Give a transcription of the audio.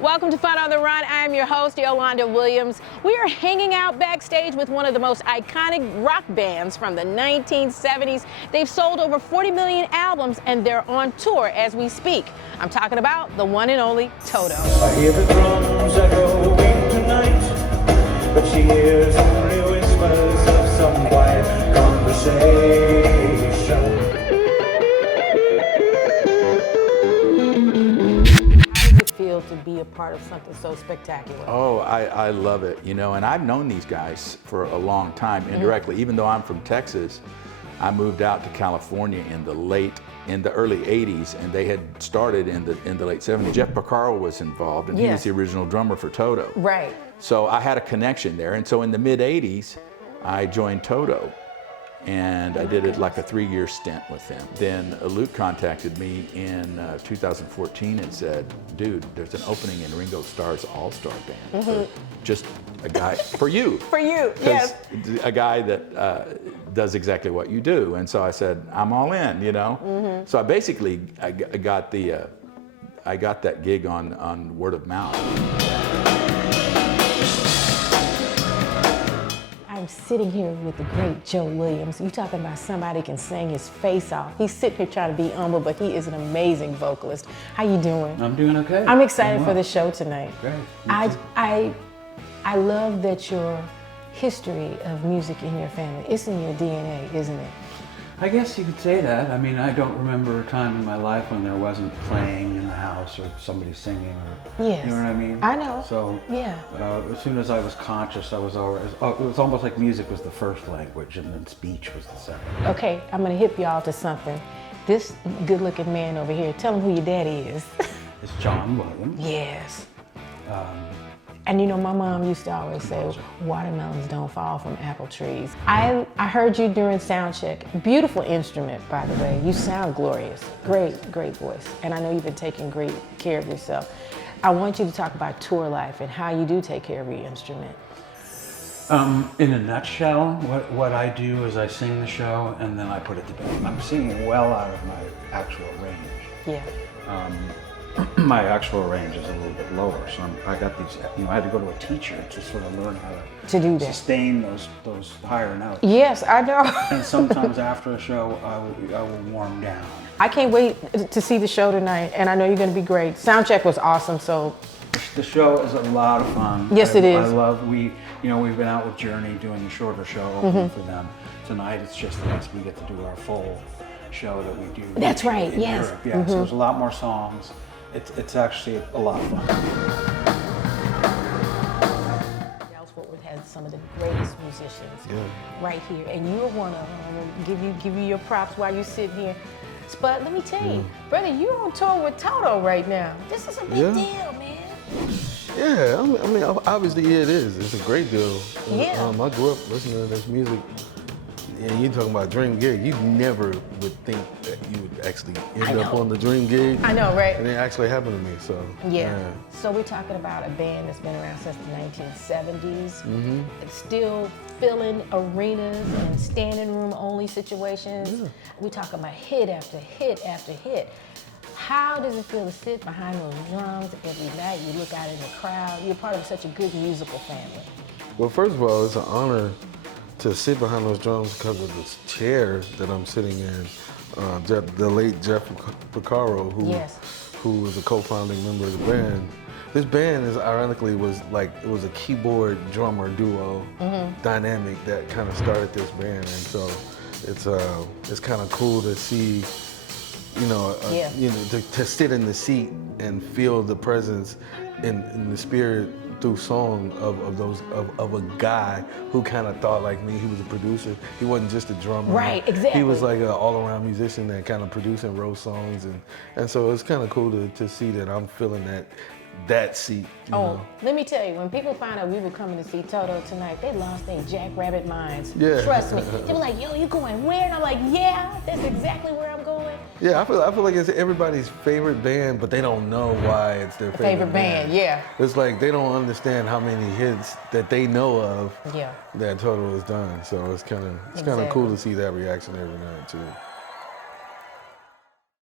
Welcome to Fun on the Run. I'm your host, Yolanda Williams. We are hanging out backstage with one of the most iconic rock bands from the 1970s. They've sold over 40 million albums and they're on tour as we speak. I'm talking about the one and only Toto. I hear the drums echoing tonight, but she hears only whispers of some quiet conversation. Feel to be a part of something so spectacular? Oh, I love it, you know, and I've known these guys for a long time indirectly. Even though I'm from Texas, I moved out to California in the early 80s, and they had started in the late 70s. Jeff Porcaro was involved, and he was the original drummer for Toto. Right. So I had a connection there, and so in the mid 80s, I joined Toto. And I did it like a 3-year stint with them. Then Luke contacted me in 2014 and said, dude, there's an opening in Ringo Starr's All-Star Band. For just a guy, for you. For you, yes. A guy that does exactly what you do. And so I said, I'm all in, you know? So I basically, I got that gig on word of mouth. I'm sitting here with the great Joe Williams. You talking about somebody can sing his face off. He's sitting here trying to be humble, but he is an amazing vocalist. How you doing? I'm doing okay. I'm excited for the show tonight. Great. I love that your history of music in your family, it's in your DNA, isn't it? I guess you could say that. I mean, I don't remember a time in my life when there wasn't playing in the house or somebody singing or, Yes. you know what I mean? I know. So, yeah. As soon as I was conscious, I was always, it was almost like music was the first language and then speech was the second. Okay, I'm gonna hip y'all to something. This good-looking man over here, tell him who your daddy is. It's John Williams. Yes. And you know, my mom used to always say, watermelons don't fall from apple trees. I heard you during sound check. Beautiful instrument, by the way. You sound glorious. Great, great voice. And I know you've been taking great care of yourself. I want you to talk about tour life and how you do take care of your instrument. In a nutshell, what I do is I sing the show and then I put it to bed. I'm singing well out of my actual range. Yeah. My actual range is a little bit lower, so I got these. You know, I had to go to a teacher to sort of learn how to do that. Sustain those higher notes. Yes, I know. And sometimes after a show, I will warm down. I can't wait to see the show tonight, and I know you're going to be great. Soundcheck was awesome, so. The show is a lot of fun. Yes, it is. I love we've been out with Journey doing a shorter show opening for them. Tonight it's just us. We get to do our full show that we do. That's right. In yes. Europe. Yeah. So there's a lot more songs. It's actually a lot of fun. Dallas Fort Worth has some of the greatest musicians right here, and you're one of them. Give you your props while you're sitting here. But let me tell you, brother, you're on tour with Toto right now. This is a big deal, man. Yeah, I mean, obviously, yeah, it is. It's a great deal. Yeah. I grew up listening to this music. And you're talking about dream gig. You never would think that you would actually end up on the dream gig. I know, right? And it actually happened to me, so. Yeah. So we're talking about a band that's been around since the 1970s. It's still filling arenas and standing room only situations. We're talking about hit after hit after hit. How does it feel to sit behind those drums every night? You look out in the crowd. You're part of such a good musical family. Well, first of all, it's an honor to sit behind those drums because of this chair that I'm sitting in. The late Jeff Porcaro, who was a co-founding member of the band. This band ironically was a keyboard drummer duo dynamic that kind of started this band, and so it's kind of cool to see, to sit in the seat and feel the presence in the spirit through song of a guy who kind of thought like me. He was a producer. He wasn't just a drummer. Right, exactly. He was like an all-around musician that kind of produced and wrote songs, and so it's kind of cool to see that I'm feeling that seat. You know? Let me tell you, when people found out we were coming to see Toto tonight, they lost their jackrabbit minds. Yeah. Trust me. They were like, yo, you going where? And I'm like, yeah, that's exactly where I'm going. Yeah, I feel like it's everybody's favorite band, but they don't know why it's their favorite band. Yeah. It's like they don't understand how many hits that they know of that Toto has done. So it's kind of cool to see that reaction every night too.